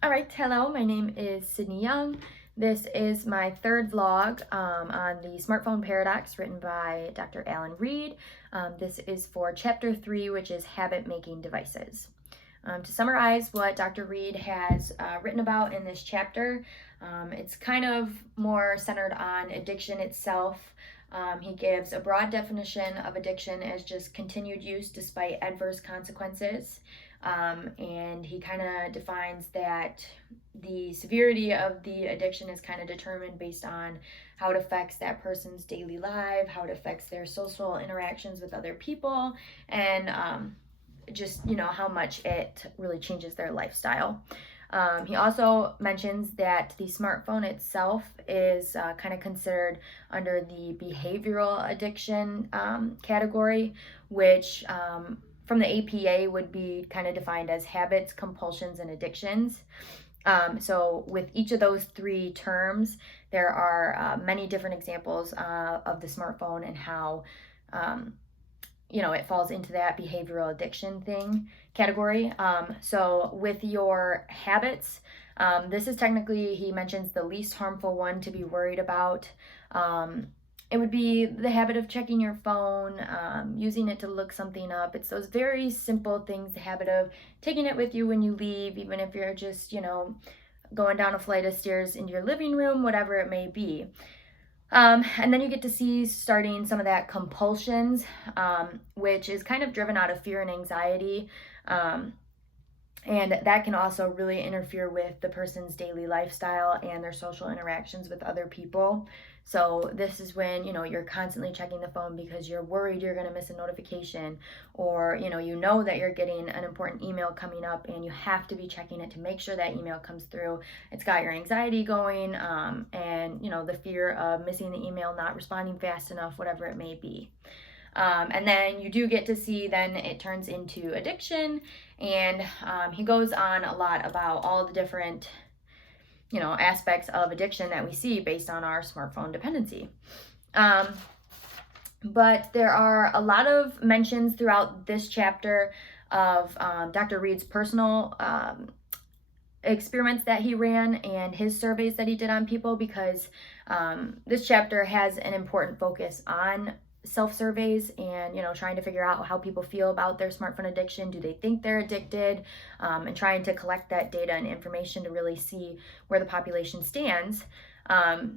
All right, hello, my name is Sydney Young. This is my third vlog on the smartphone paradox written by Dr. Alan Reed. This is for chapter 3, which is habit-making devices. To summarize what Dr. Reed has written about in this chapter, it's kind of more centered on addiction itself. He gives a broad definition of addiction as just continued use despite adverse consequences. And he kind of defines that the severity of the addiction is kind of determined based on how it affects that person's daily life, how it affects their social interactions with other people, and just, how much it really changes their lifestyle. He also mentions that the smartphone itself is kind of considered under the behavioral addiction category, which from the APA would be kind of defined as habits, compulsions, and addictions. So with each of those three terms, there are many different examples of the smartphone and how it falls into that behavioral addiction category. So with your habits, this is technically, he mentions, the least harmful one to be worried about. It would be the habit of checking your phone, using it to look something up. It's those very simple things, the habit of taking it with you when you leave, even if you're just, going down a flight of stairs into your living room, whatever it may be. And then you get to see starting some of that compulsions, which is kind of driven out of fear and anxiety. And that can also really interfere with the person's daily lifestyle and their social interactions with other people. So this is when, you're constantly checking the phone because you're worried you're going to miss a notification, or, you know that you're getting an important email coming up and you have to be checking it to make sure that email comes through. It's got your anxiety going, and, the fear of missing the email, not responding fast enough, whatever it may be. And then you do get to see, then it turns into addiction, and he goes on a lot about all the different aspects of addiction that we see based on our smartphone dependency. But there are a lot of mentions throughout this chapter of Dr. Reed's personal experiments that he ran and his surveys that he did on people, because this chapter has an important focus on self-surveys and trying to figure out how people feel about their smartphone addiction. Do they think they're addicted? And trying to collect that data and information to really see where the population stands.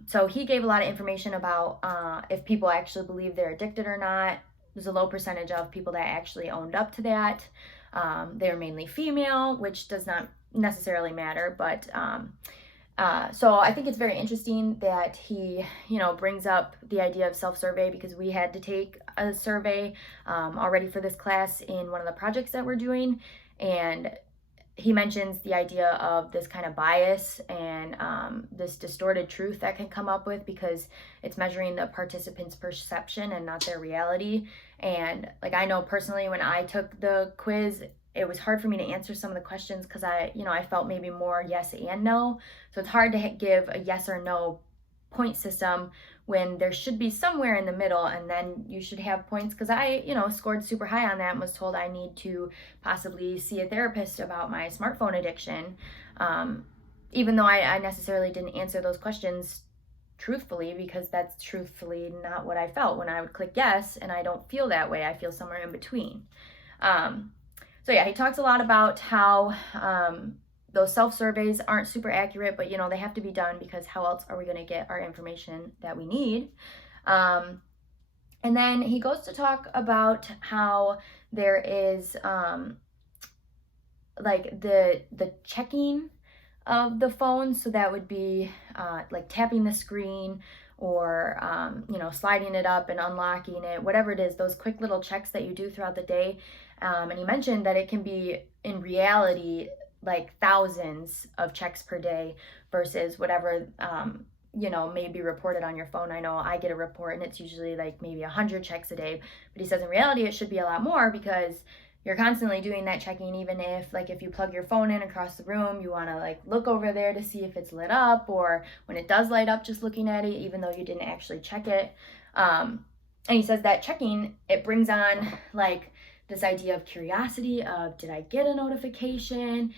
So he gave a lot of information about if people actually believe they're addicted or not. There's a low percentage of people that actually owned up to that. They're mainly female, which does not necessarily matter, but so I think it's very interesting that he, brings up the idea of self-survey, because we had to take a survey already for this class in one of the projects that we're doing. And he mentions the idea of this kind of bias and this distorted truth that can come up with, because it's measuring the participants' perception and not their reality. And I know personally, when I took the quiz, it was hard for me to answer some of the questions because I felt maybe more yes and no. So it's hard to give a yes or no point system when there should be somewhere in the middle, and then you should have points, because I, scored super high on that and was told I need to possibly see a therapist about my smartphone addiction. Even though I necessarily didn't answer those questions truthfully, because that's truthfully not what I felt when I would click yes, and I don't feel that way. I feel somewhere in between. So yeah, he talks a lot about how those self-surveys aren't super accurate, but they have to be done, because how else are we going to get our information that we need? And then he goes to talk about how there is the checking of the phone. So that would be tapping the screen, or sliding it up and unlocking it, whatever it is, those quick little checks that you do throughout the day. And he mentioned that it can be, in reality, thousands of checks per day versus whatever may be reported on your phone. I know I get a report and it's usually maybe 100 checks a day, but he says in reality it should be a lot more, because you're constantly doing that checking. Even if you plug your phone in across the room, you want to look over there to see if it's lit up, or when it does light up, just looking at it even though you didn't actually check it. And he says that checking, it brings on this idea of curiosity of, did I get a notification?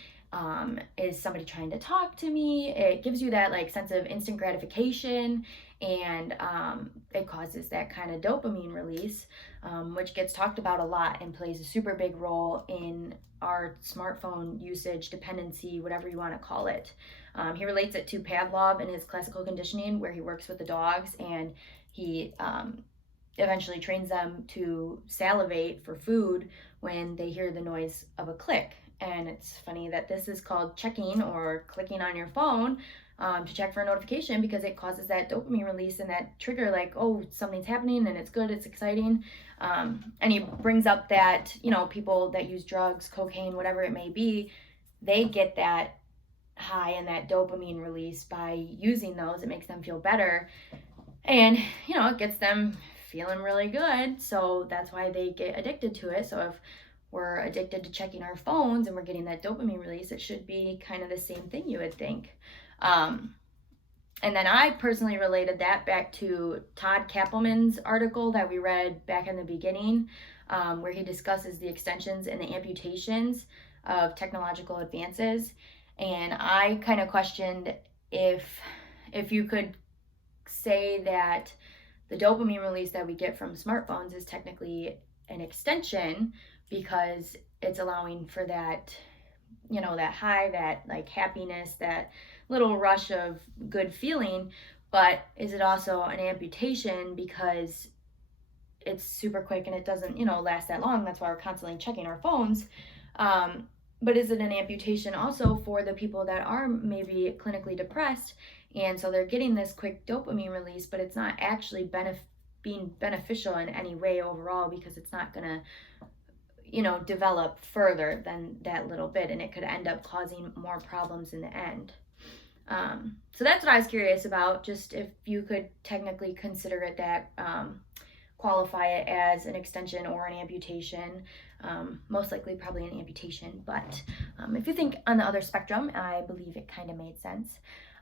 Is somebody trying to talk to me? It gives you that like sense of instant gratification, and it causes that kind of dopamine release, which gets talked about a lot and plays a super big role in our smartphone usage, dependency, whatever you want to call it. He relates it to Pavlov in his classical conditioning, where he works with the dogs, and he eventually trains them to salivate for food when they hear the noise of a click. And it's funny that this is called checking or clicking on your phone to check for a notification, because it causes that dopamine release and that trigger, like, oh, something's happening and it's good, it's exciting. And he brings up that, people that use drugs, cocaine, whatever it may be, they get that high and that dopamine release by using those. It makes them feel better. And, it gets them feeling really good. So that's why they get addicted to it. So if we're addicted to checking our phones and we're getting that dopamine release, it should be kind of the same thing, you would think. And then I personally related that back to Todd Kappelman's article that we read back in the beginning, where he discusses the extensions and the amputations of technological advances. And I kind of questioned if you could say that the dopamine release that we get from smartphones is technically an extension, because it's allowing for that, that high, that like happiness, that little rush of good feeling. But is it also an amputation because it's super quick and it doesn't, last that long? That's why we're constantly checking our phones. But is it an amputation also for the people that are maybe clinically depressed, and so they're getting this quick dopamine release, but it's not actually being beneficial in any way overall, because it's not going to, develop further than that little bit, and it could end up causing more problems in the end. So that's what I was curious about, just if you could technically consider it that, qualify it as an extension or an amputation. Most likely probably an amputation, but if you think on the other spectrum, I believe it kind of made sense.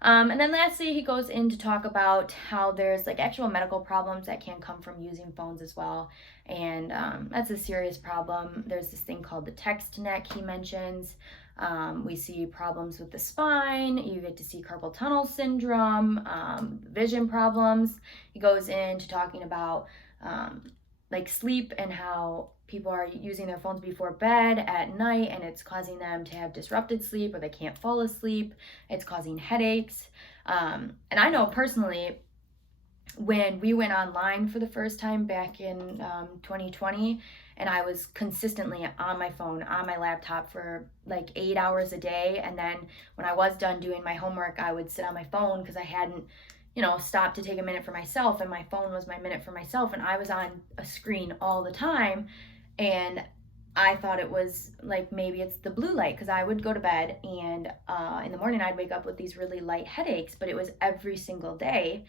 And then lastly, he goes in to talk about how there's like actual medical problems that can come from using phones as well. And that's a serious problem. There's this thing called the text neck he mentions. We see problems with the spine. You get to see carpal tunnel syndrome, vision problems. He goes into talking about like sleep and how people are using their phones before bed at night, and it's causing them to have disrupted sleep, or they can't fall asleep. It's causing headaches. And I know personally, when we went online for the first time back in 2020, and I was consistently on my phone, on my laptop for like 8 hours a day, and then when I was done doing my homework, I would sit on my phone because I hadn't stopped to take a minute for myself, and my phone was my minute for myself, and I was on a screen all the time. And I thought it was like, maybe it's the blue light, because I would go to bed and in the morning I'd wake up with these really light headaches, but it was every single day.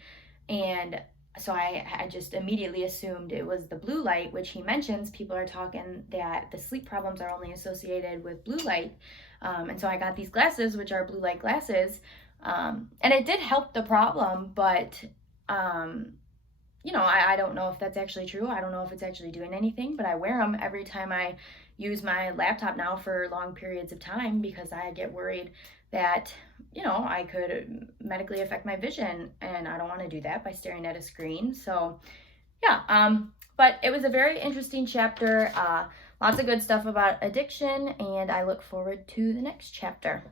And so I just immediately assumed it was the blue light, which he mentions people are talking that the sleep problems are only associated with blue light. And so I got these glasses, which are blue light glasses. And it did help the problem, but, I don't know if that's actually true. I don't know if it's actually doing anything, but I wear them every time I use my laptop now for long periods of time, because I get worried that, I could medically affect my vision, and I don't want to do that by staring at a screen. So yeah, but it was a very interesting chapter, lots of good stuff about addiction, and I look forward to the next chapter.